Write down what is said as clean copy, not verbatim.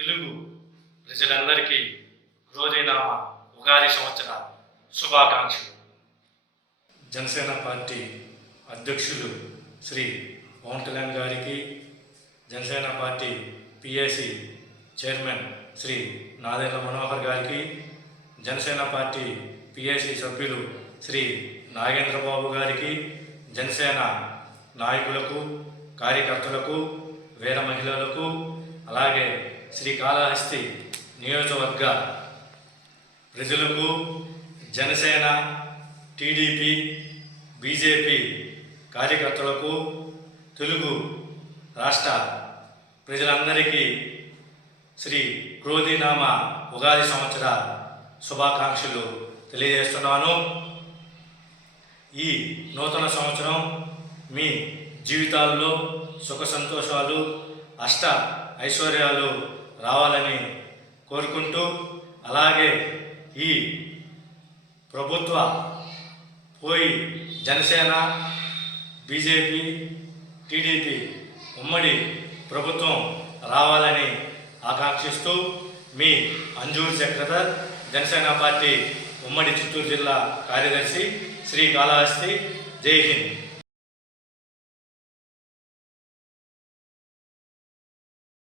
తెలుగు ప్రజలందరికీ క్రోధీనామ ఉగాది సంవత్సర శుభాకాంక్షలు. జనసేన పార్టీ అధ్యక్షులు శ్రీ పవన్ కళ్యాణ్ గారికి, Janasena party PAC chairman Shri Nadendla Manohar గారికి, జనసేన పార్టీ పిఎసి సభ్యులు శ్రీ నాగేంద్రబాబు గారికి, జనసేన నాయకులకు, కార్యకర్తలకు, వీర మహిళలకు, అలాగే శ్రీకాళహస్తి నియోజకవర్గ ప్రజలకు, జనసేన, టీడీపీ, బీజేపీ కార్యకర్తలకు, తెలుగు రాష్ట్ర ప్రజలందరికీ శ్రీ క్రోధీనామ ఉగాది సంవత్సర శుభాకాంక్షలు తెలియజేస్తున్నాను. ఈ నూతన సంవత్సరం మీ జీవితాల్లో సుఖ సంతోషాలు, అష్ట ఐశ్వర్యాలు రావాలని కోరుకుంటూ, అలాగే ఈ ప్రభుత్వ పోయి జనసేన, బీజేపీ, టీడీపీ ఉమ్మడి ప్రభుత్వం రావాలని ఆకాంక్షిస్తూ మీ అంజూర్ సెక్రటర్, జనసేన పార్టీ ఉమ్మడి చిత్తూరు జిల్లా కార్యదర్శి, శ్రీకాళహస్తి. జై హింద్.